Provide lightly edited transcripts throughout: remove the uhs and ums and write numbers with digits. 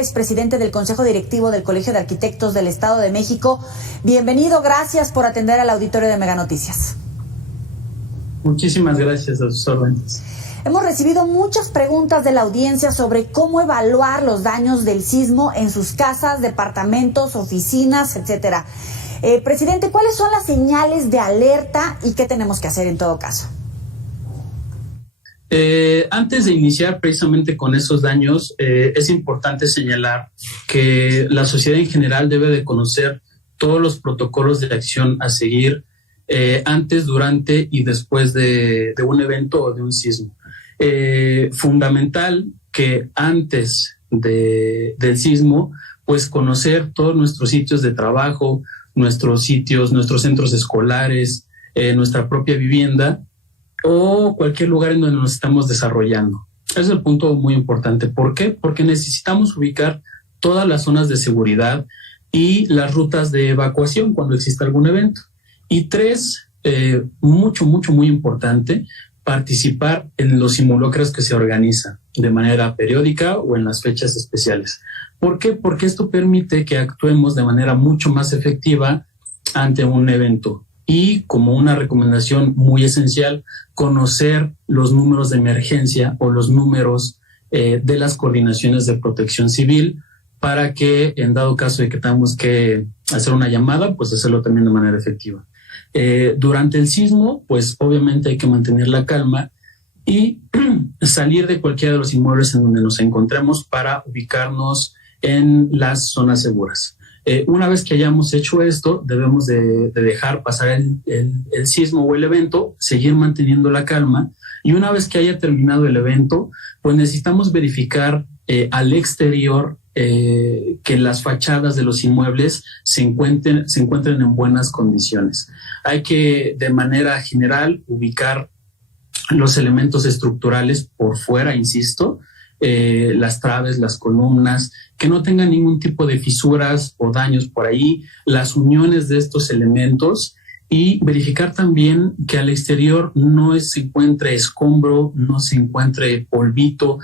Es presidente del Consejo Directivo del Colegio de Arquitectos del Estado de México. Bienvenido, gracias por atender al auditorio de Mega Noticias. Muchísimas gracias, a sus órdenes. Hemos recibido muchas preguntas de la audiencia sobre cómo evaluar los daños del sismo en sus casas, departamentos, oficinas, etcétera. Presidente, ¿cuáles son las señales de alerta y qué tenemos que hacer en todo caso? Antes de iniciar precisamente con esos daños, es importante señalar que la sociedad en general debe de conocer todos los protocolos de acción a seguir antes, durante y después de un evento o de un sismo. Fundamental que antes del sismo, pues conocer todos nuestros sitios de trabajo, nuestros centros escolares, nuestra propia vivienda, o cualquier lugar en donde nos estamos desarrollando. Ese es el punto muy importante. ¿Por qué? Porque necesitamos ubicar todas las zonas de seguridad y las rutas de evacuación cuando exista algún evento. Y tres, muy importante, participar en los simulacros que se organizan de manera periódica o en las fechas especiales. ¿Por qué? Porque esto permite que actuemos de manera mucho más efectiva ante un evento. Y como una recomendación muy esencial, conocer los números de emergencia o los números de las coordinaciones de protección civil para que en dado caso de que tengamos que hacer una llamada, pues hacerlo también de manera efectiva. Durante el sismo, pues obviamente hay que mantener la calma y salir de cualquiera de los inmuebles en donde nos encontremos para ubicarnos en las zonas seguras. Una vez que hayamos hecho esto, debemos de dejar pasar el sismo o el evento, seguir manteniendo la calma, y una vez que haya terminado el evento, pues necesitamos verificar al exterior que las fachadas de los inmuebles se encuentren en buenas condiciones. Hay que, de manera general, ubicar los elementos estructurales por fuera, insisto, las traves, las columnas, que no tengan ningún tipo de fisuras o daños por ahí, las uniones de estos elementos, y verificar también que al exterior no se encuentre escombro, no se encuentre polvito,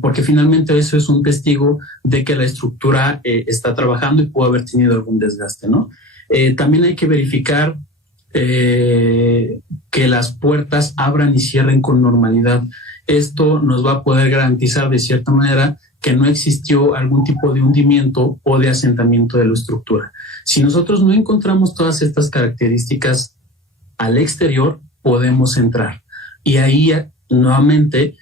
porque finalmente eso es un testigo de que la estructura está trabajando y puede haber tenido algún desgaste, ¿no? También hay que verificar que las puertas abran y cierren con normalidad. Esto nos va a poder garantizar de cierta manera que no existió algún tipo de hundimiento o de asentamiento de la estructura. Si nosotros no encontramos todas estas características al exterior, podemos entrar. Y ahí nuevamente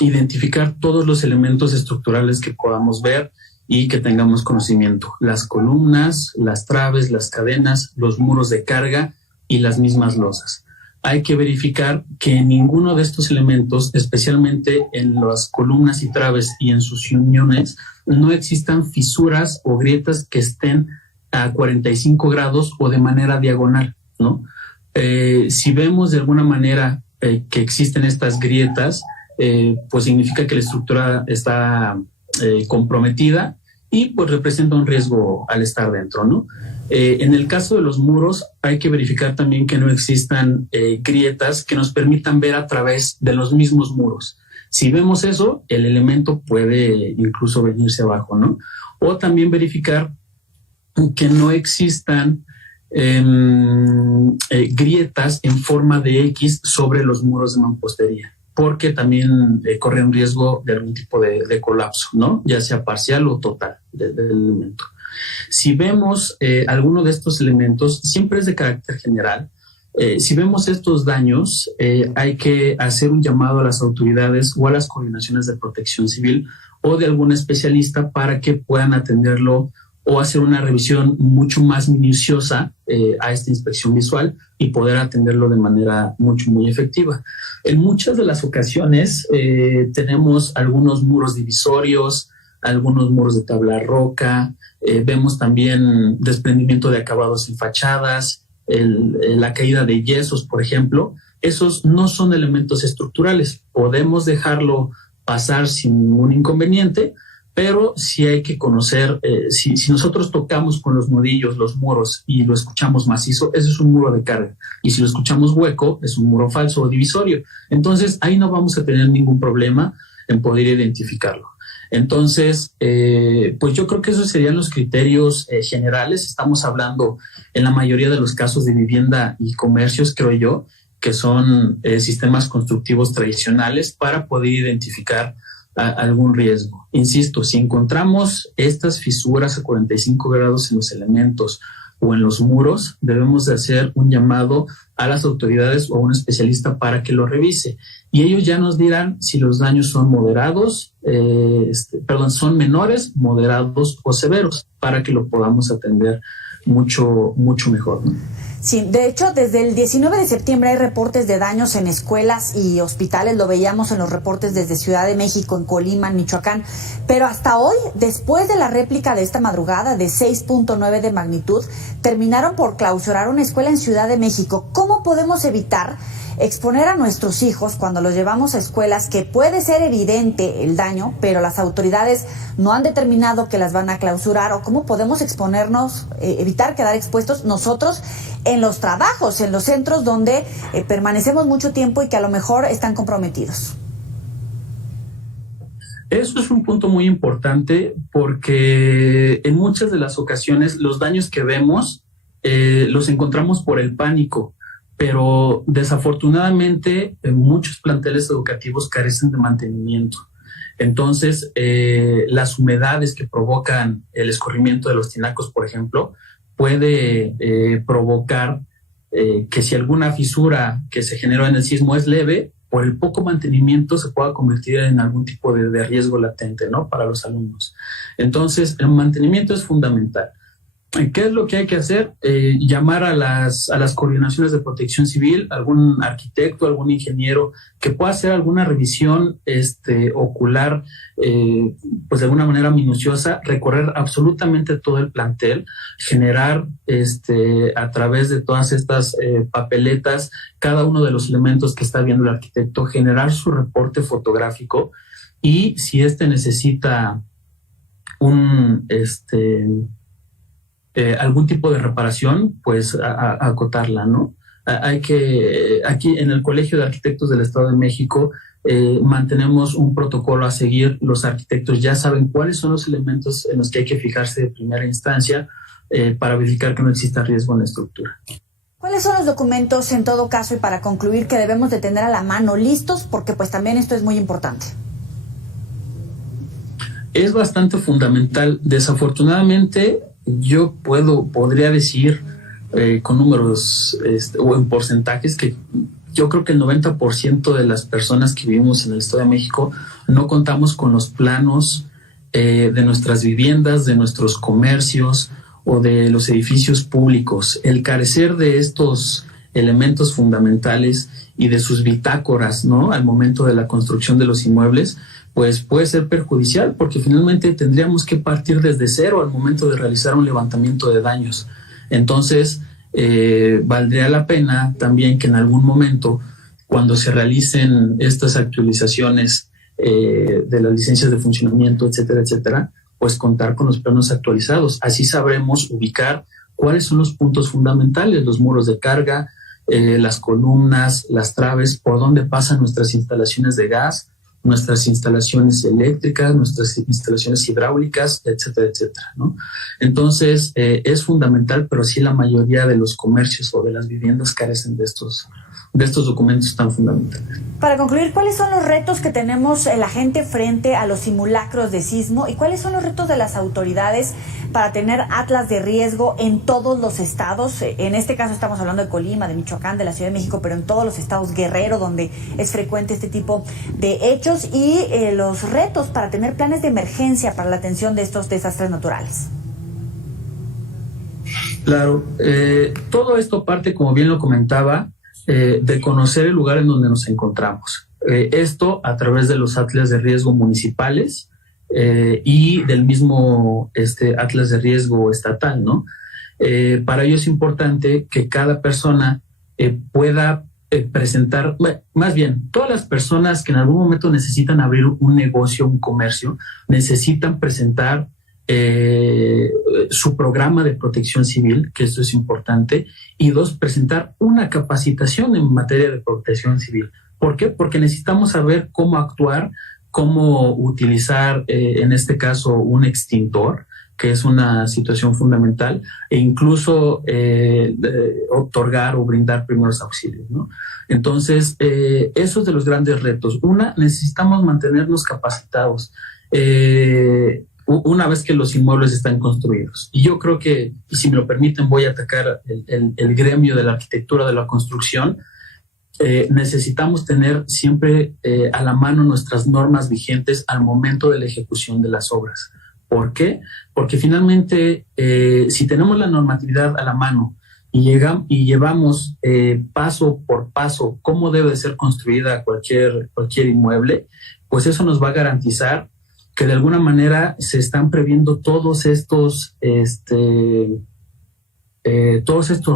identificar todos los elementos estructurales que podamos ver y que tengamos conocimiento. Las columnas, las traves, las cadenas, los muros de carga y las mismas losas. Hay que verificar que en ninguno de estos elementos, especialmente en las columnas y traves y en sus uniones, no existan fisuras o grietas que estén a 45 grados o de manera diagonal, ¿no? Si vemos de alguna manera que existen estas grietas, pues significa que la estructura está comprometida y pues representa un riesgo al estar dentro, ¿no? En el caso de los muros, hay que verificar también que no existan grietas que nos permitan ver a través de los mismos muros. Si vemos eso, el elemento puede incluso venirse abajo, ¿no? O también verificar que no existan grietas en forma de X sobre los muros de mampostería, porque también corre un riesgo de algún tipo de colapso, ¿no? Ya sea parcial o total del elemento. Si vemos alguno de estos elementos, siempre es de carácter general. Si vemos estos daños, hay que hacer un llamado a las autoridades o a las coordinaciones de protección civil o de algún especialista para que puedan atenderlo o hacer una revisión mucho más minuciosa a esta inspección visual y poder atenderlo de manera muy efectiva. En muchas de las ocasiones tenemos algunos muros divisorios, algunos muros de tabla roca, vemos también desprendimiento de acabados en fachadas, la caída de yesos, por ejemplo. Esos no son elementos estructurales. Podemos dejarlo pasar sin ningún inconveniente, pero sí hay que conocer, si nosotros tocamos con los nudillos los muros y lo escuchamos macizo, ese es un muro de carga. Y si lo escuchamos hueco, es un muro falso o divisorio. Entonces, ahí no vamos a tener ningún problema en poder identificarlo. Entonces, pues yo creo que esos serían los criterios generales. Estamos hablando en la mayoría de los casos de vivienda y comercios, creo yo, que son sistemas constructivos tradicionales para poder identificar algún riesgo. Insisto, si encontramos estas fisuras a 45 grados en los elementos o en los muros, debemos de hacer un llamado a las autoridades o a un especialista para que lo revise. Y ellos ya nos dirán si los daños son moderados, son menores, moderados o severos, para que lo podamos atender mucho mejor, ¿no? Sí, de hecho, desde el 19 de septiembre hay reportes de daños en escuelas y hospitales, lo veíamos en los reportes desde Ciudad de México, en Colima, en Michoacán, pero hasta hoy, después de la réplica de esta madrugada de 6.9 de magnitud, terminaron por clausurar una escuela en Ciudad de México. ¿Cómo podemos evitar exponer a nuestros hijos cuando los llevamos a escuelas que puede ser evidente el daño, pero las autoridades no han determinado que las van a clausurar? ¿O cómo podemos exponernos, evitar quedar expuestos nosotros en los trabajos, en los centros donde permanecemos mucho tiempo y que a lo mejor están comprometidos? Eso es un punto muy importante porque en muchas de las ocasiones los daños que vemos los encontramos por el pánico, pero desafortunadamente muchos planteles educativos carecen de mantenimiento. Entonces, las humedades que provocan el escurrimiento de los tinacos, por ejemplo, puede provocar que si alguna fisura que se generó en el sismo es leve, por el poco mantenimiento se pueda convertir en algún tipo de riesgo latente, ¿no?, para los alumnos. Entonces, el mantenimiento es fundamental. ¿Qué es lo que hay que hacer? Llamar a las coordinaciones de protección civil, algún arquitecto, algún ingeniero que pueda hacer alguna revisión ocular, pues de alguna manera minuciosa, recorrer absolutamente todo el plantel, generar a través de todas estas papeletas cada uno de los elementos que está viendo el arquitecto, generar su reporte fotográfico y si necesita algún tipo de reparación, pues acotarla, ¿no? Hay que, aquí en el Colegio de Arquitectos del Estado de México, mantenemos un protocolo a seguir. Los arquitectos ya saben cuáles son los elementos en los que hay que fijarse de primera instancia para verificar que no exista riesgo en la estructura. ¿Cuáles son los documentos, en todo caso, y para concluir, que debemos de tener a la mano listos? Porque pues también esto es muy importante. Es bastante fundamental. Desafortunadamente, yo podría decir con números o en porcentajes que yo creo que el 90% de las personas que vivimos en el Estado de México no contamos con los planos de nuestras viviendas, de nuestros comercios o de los edificios públicos. El carecer de estos elementos fundamentales y de sus bitácoras, ¿no?, al momento de la construcción de los inmuebles, pues puede ser perjudicial, porque finalmente tendríamos que partir desde cero al momento de realizar un levantamiento de daños. Entonces, valdría la pena también que en algún momento, cuando se realicen estas actualizaciones de las licencias de funcionamiento, etcétera, etcétera, pues contar con los planos actualizados. Así sabremos ubicar cuáles son los puntos fundamentales, los muros de carga, las columnas, las traves, por dónde pasan nuestras instalaciones de gas, nuestras instalaciones eléctricas, nuestras instalaciones hidráulicas, etcétera, etcétera, ¿no? Entonces, es fundamental, pero sí la mayoría de los comercios o de las viviendas carecen de estos documentos tan fundamentales. Para concluir, ¿cuáles son los retos que tenemos la gente frente a los simulacros de sismo y cuáles son los retos de las autoridades para tener atlas de riesgo en todos los estados? En este caso estamos hablando de Colima, de Michoacán, de la Ciudad de México, pero en todos los estados, Guerrero, donde es frecuente este tipo de hechos, y los retos para tener planes de emergencia para la atención de estos desastres naturales. Claro, todo esto parte, como bien lo comentaba, de conocer el lugar en donde nos encontramos. Esto a través de los atlas de riesgo municipales y del mismo atlas de riesgo estatal, ¿no? Para ello es importante que cada persona pueda presentar, más bien, todas las personas que en algún momento necesitan abrir un negocio, un comercio, necesitan presentar su programa de protección civil, que esto es importante, y dos, presentar una capacitación en materia de protección civil. ¿Por qué? Porque necesitamos saber cómo actuar, cómo utilizar, en este caso, un extintor, que es una situación fundamental, e incluso otorgar o brindar primeros auxilios, ¿no? Entonces, eso es de los grandes retos. Necesitamos mantenernos capacitados una vez que los inmuebles están construidos. Y yo creo que, y si me lo permiten, voy a atacar el gremio de la arquitectura de la construcción. Necesitamos tener siempre a la mano nuestras normas vigentes al momento de la ejecución de las obras. ¿Por qué? Porque finalmente, si tenemos la normatividad a la mano y llevamos paso por paso cómo debe ser construida cualquier inmueble, pues eso nos va a garantizar que de alguna manera se están previendo todos estos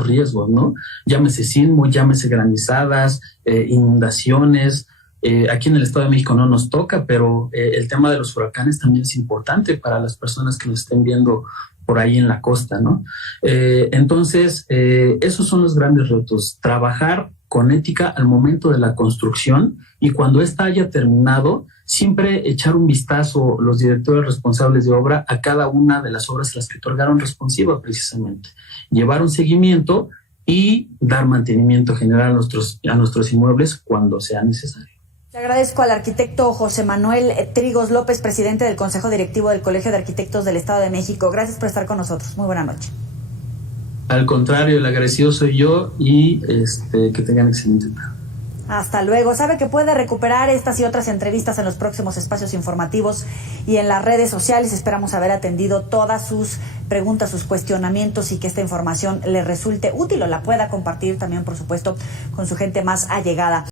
riesgos, ¿no? Llámese sismo, llámese granizadas, inundaciones. Aquí en el Estado de México no nos toca, pero el tema de los huracanes también es importante para las personas que nos estén viendo por ahí en la costa, ¿no? Entonces, esos son los grandes retos. Trabajar con ética al momento de la construcción, y cuando ésta haya terminado, siempre echar un vistazo los directores responsables de obra a cada una de las obras a las que otorgaron responsiva, precisamente. Llevar un seguimiento y dar mantenimiento general a nuestros inmuebles cuando sea necesario. Le agradezco al arquitecto José Manuel Trigos López, presidente del Consejo Directivo del Colegio de Arquitectos del Estado de México. Gracias por estar con nosotros. Muy buena noche. Al contrario, el agradecido soy yo, y que tengan excelente tarde. Hasta luego. Sabe que puede recuperar estas y otras entrevistas en los próximos espacios informativos y en las redes sociales. Esperamos haber atendido todas sus preguntas, sus cuestionamientos, y que esta información le resulte útil o la pueda compartir también, por supuesto, con su gente más allegada.